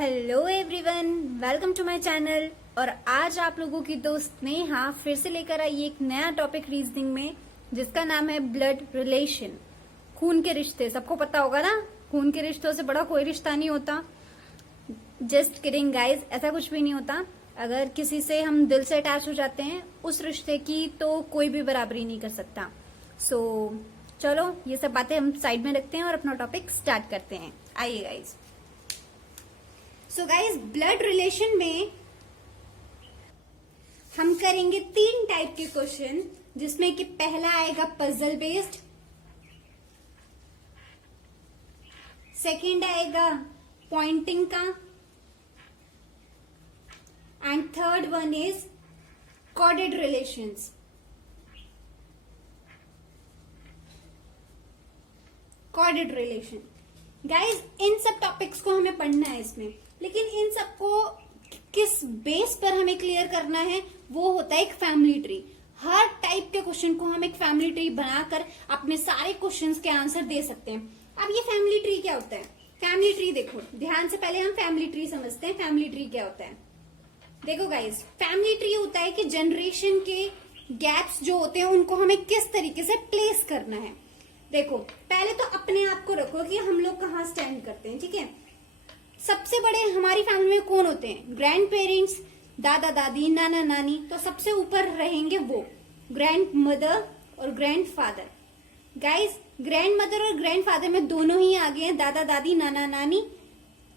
Hello everyone, welcome to my channel. और आज आप लोगों की दोस्त नेहा फिर से लेकर आई एक नया टॉपिक रीजनिंग में, जिसका नाम है ब्लड रिलेशन। खून के रिश्ते। सबको पता होगा ना, खून के रिश्तों से बड़ा कोई रिश्ता नहीं होता। जस्ट किडिंग गाइज, ऐसा कुछ भी नहीं होता। अगर किसी से हम दिल से अटैच हो जाते हैं, उस रिश्ते की तो कोई भी बराबरी नहीं कर सकता। सो चलो ये सब बातें हम साइड में रखते हैं और अपना टॉपिक स्टार्ट करते हैं। आइए guys. So guys, blood relation में हम करेंगे 3 टाइप के क्वेश्चन, जिसमें कि पहला आएगा पजल बेस्ड, सेकंड आएगा पॉइंटिंग का, and third one is coded relations. Coded relation guys, इन सब टॉपिक्स को हमें पढ़ना है इसमें, लेकिन इन सबको किस बेस पर हमें क्लियर करना है, वो होता है एक फैमिली ट्री। हर टाइप के क्वेश्चन को हम एक फैमिली ट्री बनाकर अपने सारे क्वेश्चंस के आंसर दे सकते हैं। अब ये फैमिली ट्री क्या होता है? फैमिली ट्री देखो ध्यान से, पहले हम फैमिली ट्री समझते हैं। फैमिली ट्री क्या होता है? देखो गाइस, फैमिली ट्री होता है कि जनरेशन के गैप्स जो होते हैं उनको हमें किस तरीके से प्लेस करना है। देखो पहले तो अपने आप को रखो कि हम लोग कहाँ स्टैंड करते हैं, ठीक है। सबसे बड़े हमारी फैमिली में कौन होते हैं? ग्रैंड पेरेंट्स, दादा दादी, नाना नानी। तो सबसे ऊपर रहेंगे वो ग्रैंड मदर और grand father. Guys, grand mother और ग्रैंड फादर में दोनों ही आगे हैं, दादा दादी नाना नानी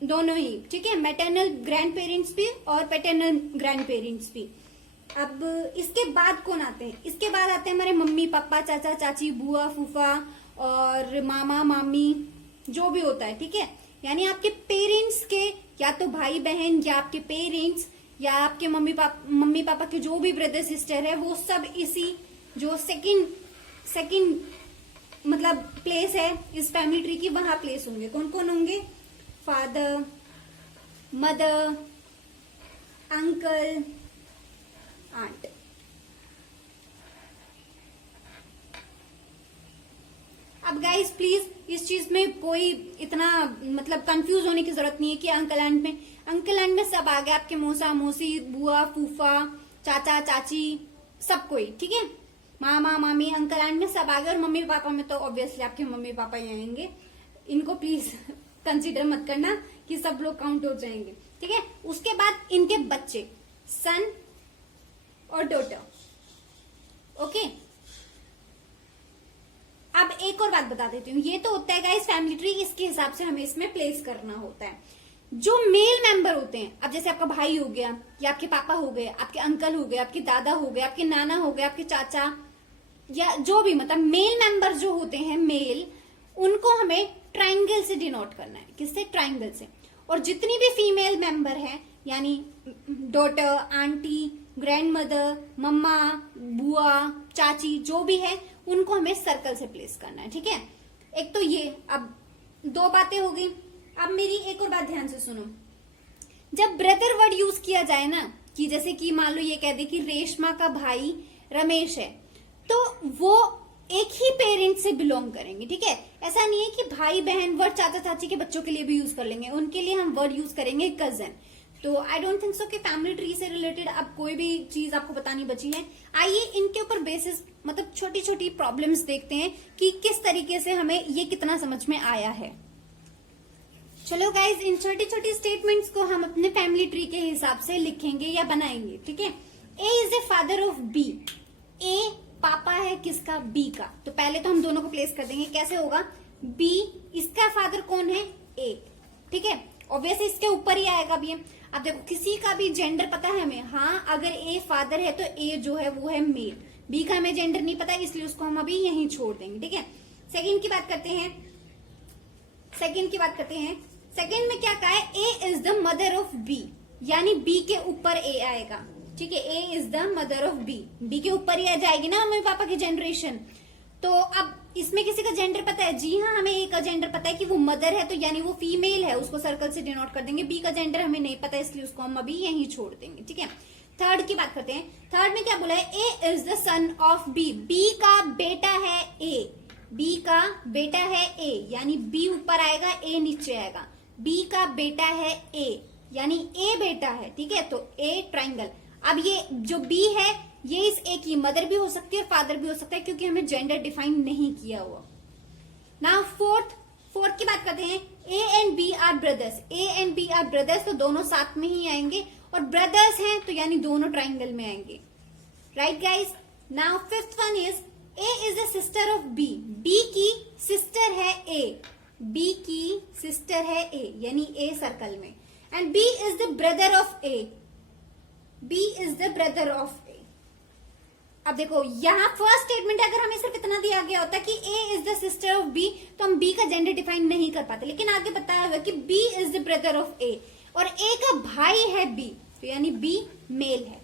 दोनों ही, ठीक है। मैटरनल ग्रैंड पेरेंट्स भी और पैटर्नल ग्रैंड पेरेंट्स भी। अब इसके बाद कौन आते हैं? इसके बाद आते हैं हमारे मम्मी पापा, चाचा चाची, बुआ फूफा और मामा मामी, जो भी होता है, ठीक है। यानी आपके पेरेंट्स के या तो भाई बहन या आपके पेरेंट्स या आपके मम्मी पापा के जो भी ब्रदर सिस्टर है, वो सब इसी जो सेकंड मतलब प्लेस है इस फैमिली ट्री की, वहां प्लेस होंगे। कौन कौन होंगे? Father, mother, uncle, aunt. अब गाइस प्लीज इस चीज में कोई इतना मतलब कंफ्यूज होने की जरूरत नहीं है कि अंकल आंट में सब आ गए, आपके मौसा मौसी, बुआ फूफा, चाचा चाची, सब कोई, ठीक है। मामा मामी, अंकल आंट में सब आ गए। और मम्मी पापा में तो ऑब्वियसली आपके मम्मी पापा ही आएंगे। इनको प्लीज कंसीडर मत करना कि सब लोग काउंट हो जाएंगे, ठीक है। उसके बाद इनके बच्चे, सन और डॉटर, ओके। अब एक और बात बता देती हूँ, ये तो होता है गाइस फैमिली ट्री, इसके हिसाब से हमें इसमें प्लेस करना होता है। जो मेल मेंबर होते हैं, अब जैसे आपका भाई हो गया या आपके पापा हो गए, आपके अंकल हो गए, आपके दादा हो गए, आपके नाना हो गए, आपके चाचा, या जो भी मतलब मेल मेंबर जो होते हैं मेल, उनको हमें ट्राइंगल से डिनोट करना है। किससे? ट्राइंगल से। और जितनी भी फीमेल मेंबर है, यानी डॉटर, आंटी, ग्रैंड मदर, मम्मा, बुआ, चाची, जो भी है, उनको हमें सर्कल से प्लेस करना है, ठीक है। एक तो ये, अब 2 बातें हो गई। अब मेरी एक और बात ध्यान से सुनो। जब ब्रदर वर्ड यूज किया जाए ना, कि जैसे कि मान लो ये कह दे कि रेशमा का भाई रमेश है, तो वो एक ही पेरेंट से बिलोंग करेंगे, ठीक है। ऐसा नहीं है कि भाई बहन वर्ड चाचा चाची के बच्चों के लिए भी यूज कर लेंगे, उनके लिए हम वर्ड यूज करेंगे कजन। तो आई डोंट थिंक सो कि फैमिली ट्री से रिलेटेड अब कोई भी चीज आपको बतानी बची है। आइए इनके ऊपर बेसिस मतलब छोटी छोटी प्रॉब्लम्स देखते हैं कि किस तरीके से हमें ये कितना समझ में आया है। चलो गाइज, इन छोटी छोटी स्टेटमेंट्स को हम अपने फैमिली ट्री के हिसाब से लिखेंगे या बनाएंगे, ठीक है। A is a father of B. A पापा है किसका? बी का। तो पहले तो हम दोनों को प्लेस कर देंगे। कैसे होगा? बी, इसका फादर कौन है? ए, ठीक है। ऑब्वियसली इसके ऊपर ही आएगा भी। अब देखो किसी का भी जेंडर पता है हमें, हाँ, अगर ए फादर है तो ए जो है वो है मेल। बी का हमें जेंडर नहीं पता, इसलिए उसको हम अभी यहीं छोड़ देंगे, ठीक है। सेकंड की बात करते हैं। सेकंड में क्या कहा है? A is the mother of B, यानी बी के ऊपर ए आएगा, ठीक है। A is the mother of B, B के ऊपर ही आ जाएगी ना मम्मी पापा की जनरेशन। तो अब इसमें किसी का जेंडर पता है? जी हाँ, हमें ए का जेंडर पता है कि वो मदर है, तो यानी वो फीमेल है, उसको सर्कल से डिनोट कर देंगे। बी का जेंडर हमें नहीं पता, इसलिए उसको हम अभी यहीं छोड़ देंगे, ठीक है। थर्ड की बात करते हैं। थर्ड में क्या बोला है? A is the son of B, B का बेटा है ए, बी का बेटा है ए, यानी बी ऊपर आएगा ए नीचे आएगा। बी का बेटा है ए, यानी ए बेटा है, ठीक है, तो ए ट्राइंगल। अब ये जो बी है ये इस ए की मदर भी हो सकती है और फादर भी हो सकता है, क्योंकि हमें जेंडर डिफाइन नहीं किया हुआ। नाउ फोर्थ की बात करते हैं। A and B are brothers, A and B are brothers, तो दोनों साथ में ही आएंगे, और ब्रदर्स हैं तो यानी दोनों ट्राइंगल में आएंगे, right guys. Now fifth one is A is the sister of B, B की सिस्टर है ए, बी की सिस्टर है ए, यानी ए सर्कल में, and B is the brother of A, B is the brother of A. अब देखो यहाँ first statement अगर हमें सिर्फ इतना दिया गया होता कि A is the sister of B, तो हम बी का जेंडर डिफाइन नहीं कर पाते, लेकिन आगे बताया हुआ कि B is the brother of A, और ए का भाई है बी, तो यानी बी मेल है।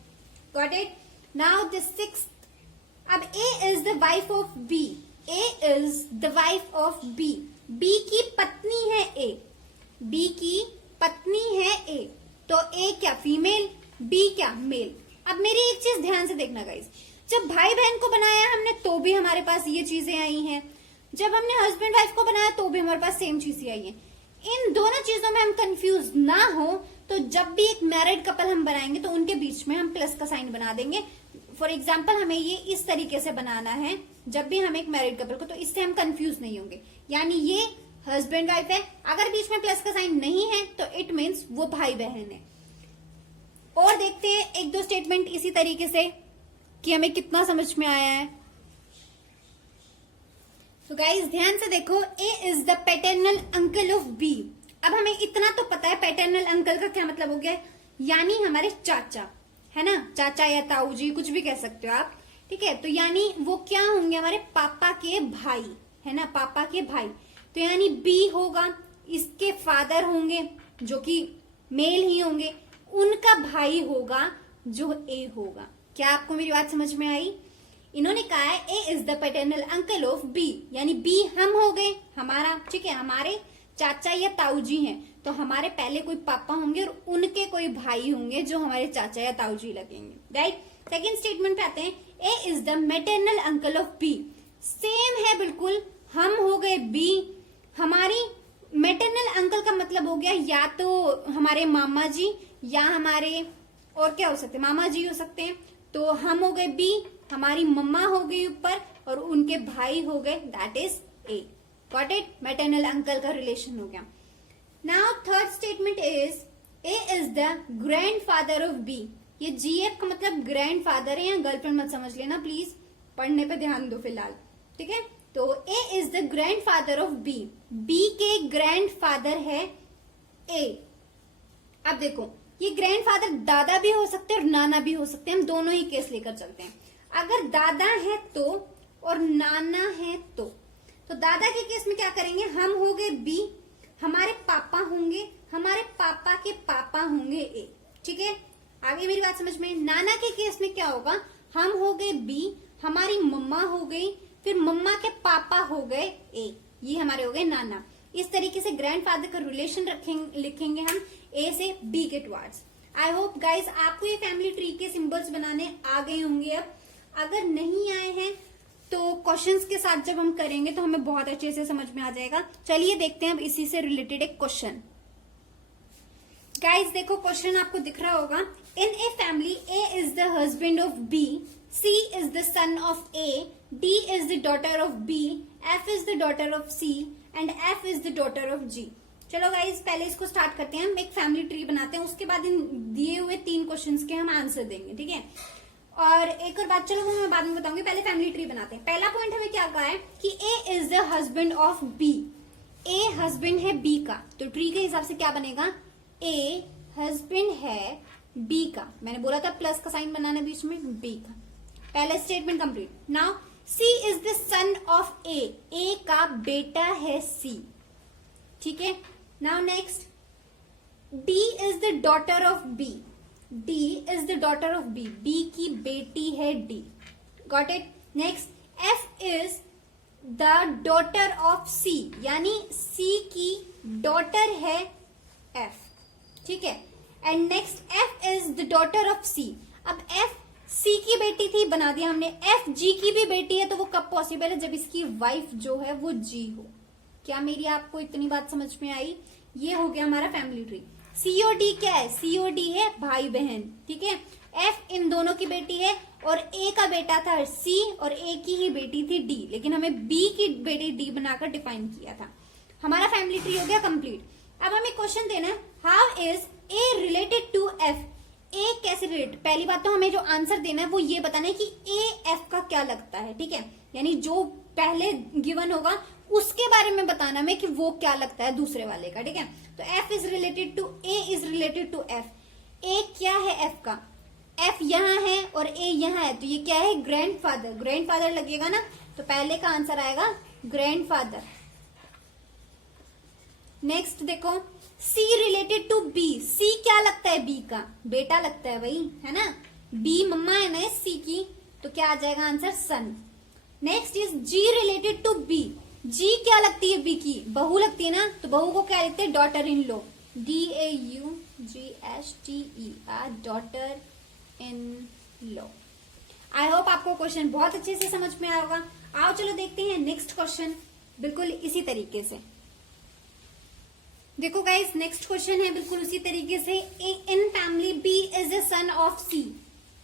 Got it. Now the sixth, अब A is the wife of B, A is the wife of B, B की पत्नी है ए, बी की पत्नी है ए, तो ए क्या फीमेल, बी क्या मेल। अब मेरी एक चीज ध्यान से देखना गाइस, जब भाई बहन को बनाया हमने तो भी हमारे पास ये चीजें आई हैं, जब हमने हस्बैंड वाइफ को बनाया तो भी हमारे पास सेम चीजें आई हैं। इन दोनों चीजों में हम कंफ्यूज ना हो, तो जब भी एक मैरिड कपल हम बनाएंगे तो उनके बीच में हम प्लस का साइन बना देंगे। फॉर एग्जाम्पल हमें ये इस तरीके से बनाना है जब भी हम एक मैरिड कपल को, तो इससे हम कंफ्यूज नहीं होंगे, यानी ये हस्बैंड वाइफ है, अगर बीच में प्लस का साइन नहीं है तो इट मीन्स वो भाई बहन है। और देखते हैं एक दो स्टेटमेंट इसी तरीके से कि हमें कितना समझ में आया है। तो गाइस ध्यान से देखो, A is the paternal uncle of B. अब हमें इतना तो पता है पैटर्नल अंकल का क्या मतलब हो गया, यानी हमारे चाचा, है ना, चाचा या ताऊ जी कुछ भी कह सकते हो आप, ठीक है। तो यानी वो क्या होंगे, हमारे पापा के भाई, है ना, पापा के भाई, तो यानी बी होगा, इसके फादर होंगे जो कि मेल ही होंगे, उनका भाई होगा जो ए होगा। क्या आपको मेरी बात समझ में आई? इन्होंने कहा है A is the paternal uncle of B, यानी बी हम हो गए, हमारा, ठीक है, हमारे चाचा या ताऊ जी हैं, तो हमारे पहले कोई पापा होंगे और उनके कोई भाई होंगे जो हमारे चाचा या ताऊ जी लगेंगे, राइट। सेकेंड स्टेटमेंट पे आते हैं, A is the maternal uncle of B, same है बिल्कुल, हम हो गए बी, हमारी मैटरनल अंकल का मतलब हो गया या तो हमारे मामा जी या हमारे, और क्या हो सकते हैं, मामा जी हो सकते हैं, तो हम हो गए बी, हमारी मम्मा हो गई ऊपर और उनके भाई हो गए, that is A. Got it, maternal uncle का रिलेशन हो गया। Now third statement is A is the grandfather of B, ये जीएफ का मतलब ग्रैंड फादर है, या गर्लफ्रेंड मत समझ लेना प्लीज, पढ़ने पे ध्यान दो फिलहाल, ठीक है। तो A is the grandfather of B, B के ग्रैंड फादर है ए। अब देखो ये ग्रैंड फादर दादा भी हो सकते हैं और नाना भी हो सकते हैं, हम दोनों ही केस लेकर चलते हैं। अगर दादा है तो और नाना है तो दादा के केस में क्या करेंगे, हम हो गए बी, हमारे पापा होंगे, हमारे पापा के पापा होंगे ए, ठीक है। आगे मेरी बात समझ में। नाना के केस में क्या होगा, हम हो गए बी, हमारी मम्मा हो गई, फिर मम्मा के पापा हो गए ए, ये हमारे हो गए नाना। इस तरीके से ग्रैंड फादर का रिलेशन लिखेंगे हम ए से बी के टुवर्ड्स। आई होप गाइज आपको ये फैमिली ट्री के सिंबल्स बनाने आ गए होंगे। अब अगर नहीं आए हैं तो क्वेश्चंस के साथ जब हम करेंगे तो हमें बहुत अच्छे से समझ में आ जाएगा। चलिए देखते हैं अब इसी से रिलेटेड एक क्वेश्चन। गाइज देखो क्वेश्चन आपको दिख रहा होगा, in a family A is the husband of B, C is the son of A, D is the daughter of B, F is the daughter of C and F is the daughter of G. चलो guys पहले इसको start करते हैं, हम एक family tree बनाते हैं, उसके बाद इन दिए हुए 3 क्वेश्चंस के हम आंसर देंगे, ठीक है। और एक और बात, चलो वो मैं बाद में बताऊंगी, पहले फैमिली ट्री बनाते हैं। पहला पॉइंट हमें क्या कहा है कि A is the husband of B, A husband है बी का, तो ट्री के हिसाब से क्या बनेगा, ए हस्बैंड है बी का, मैंने बोला था प्लस का साइन बनाना बीच में, बी का। पहला statement complete. Now C is the son of A, A का बेटा है सी, ठीक है। Now next, D is the daughter of B, D is the daughter of B, B की बेटी है D, got it. Next, F is the daughter of C, यानी C की डॉटर है एफ, ठीक है। And next, F is the daughter of C, अब F सी की बेटी थी, बना दिया हमने, एफ जी की भी बेटी है, तो वो कब पॉसिबल है, जब इसकी वाइफ जो है वो जी हो। क्या मेरी आपको इतनी बात समझ में आई ये हो गया हमारा फैमिली ट्री। सीओडी क्या है? सीओडी है भाई बहन, ठीक है। एफ इन दोनों की बेटी है और ए का बेटा था सी और ए की ही बेटी थी डी, लेकिन हमें बी की बेटी डी बनाकर डिफाइन किया था। हमारा फैमिली ट्री हो गया कंप्लीट। अब हमें क्वेश्चन देना है, how is A related to F? A कैसे रिलेट? पहली बात तो हमें जो आंसर देना है वो ये बताना है कि ए एफ का क्या लगता है, ठीक है। यानी जो पहले गिवन होगा उसके बारे में बताना हमें कि वो क्या लगता है दूसरे वाले का, ठीक है। तो F is related to A is related to F. A क्या है एफ का? एफ यहाँ है और ए यहाँ है, तो ये क्या है? ग्रैंडफादर। ग्रैंडफादर लगेगा ना, तो पहले का आंसर आएगा ग्रैंडफादर। नेक्स्ट देखो, सी रिलेटेड टू बी। सी क्या लगता है? बी का बेटा लगता है भाई, है ना। बी मम्मा है ना सी की, तो क्या आ जाएगा answer? Son. Next is G related to B. G क्या लगती है? बी की बहू लगती है ना, तो बहू को क्या लिखते हैं? Daughter in law. DAUGHTER, daughter in law. I hope आपको क्वेश्चन बहुत अच्छे से समझ में आया होगा। आओ चलो देखते हैं नेक्स्ट क्वेश्चन बिल्कुल इसी तरीके से। देखो गाइस, नेक्स्ट क्वेश्चन है बिल्कुल उसी तरीके से। In family B is a son of C.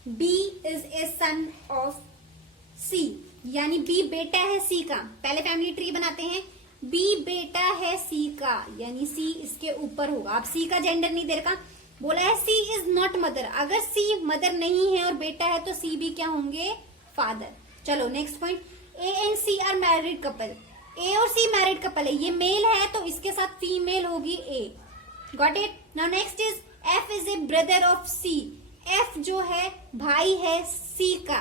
B is a son of C, यानी बी बेटा है सी का। पहले फैमिली ट्री बनाते हैं। बी बेटा है सी का, यानी सी इसके ऊपर होगा। अब सी का जेंडर नहीं दे रखा, बोला है सी इज नॉट मदर। अगर सी मदर नहीं है और बेटा है तो सी भी क्या होंगे? फादर। चलो next point, A and C are married couple. A और सी मैरिड कपल है, ये मेल है तो इसके साथ फीमेल होगी A. Got it? Now next is F is a brother of C. F जो है भाई है सी का,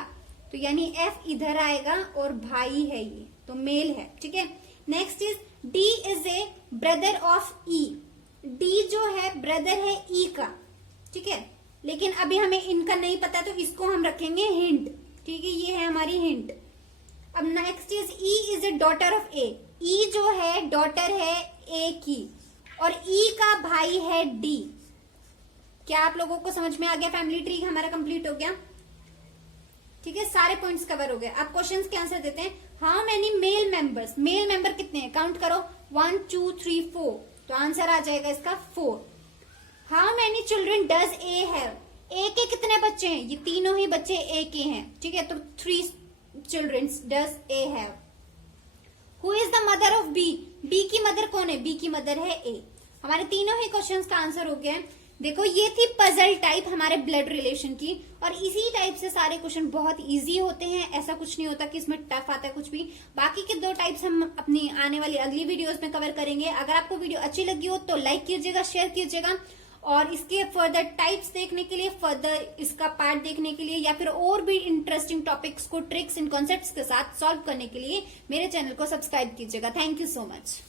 तो यानी एफ इधर आएगा और भाई है ये, तो मेल है, ठीक है। Next is D is a brother of E. D जो है ब्रदर है ई का, ठीक है। लेकिन अभी हमें इनका नहीं पता तो इसको हम रखेंगे हिंट, ठीक है। ये है हमारी हिंट। अब next is E is a daughter of A. E जो है डॉटर है ए की और ई का भाई है डी। क्या आप लोगों को समझ में आ गया? फैमिली ट्री हमारा कंप्लीट हो गया, ठीक है। सारे पॉइंट्स कवर हो गए। अब क्वेश्चंस के आंसर देते हैं। How many male members? Male member कितने हैं? काउंट करो, 1 2 3 4, तो आंसर आ जाएगा इसका 4। How many children does A have? A के कितने बच्चे हैं? ये तीनों ही बच्चे ए के हैं, ठीक है। तो 3 children does A have. Who is the mother of B? B की मदर कौन है? बी की मदर है ए। हमारे तीनों ही क्वेश्चंस का आंसर हो गया है। देखो ये थी पजल टाइप हमारे ब्लड रिलेशन की, और इसी टाइप से सारे क्वेश्चन बहुत इजी होते हैं। ऐसा कुछ नहीं होता कि इसमें टफ आता है कुछ भी। बाकी के 2 टाइप्स हम अपनी आने वाली अगली वीडियोस में कवर करेंगे। अगर आपको वीडियो अच्छी लगी हो तो लाइक कीजिएगा, शेयर कीजिएगा, और इसके फर्दर टाइप्स देखने के लिए, फर्दर इसका पार्ट देखने के लिए, या फिर और भी इंटरेस्टिंग टॉपिक्स को ट्रिक्स एंड कॉन्सेप्ट्स के साथ सॉल्व करने के लिए मेरे चैनल को सब्सक्राइब कीजिएगा। Thank you so much.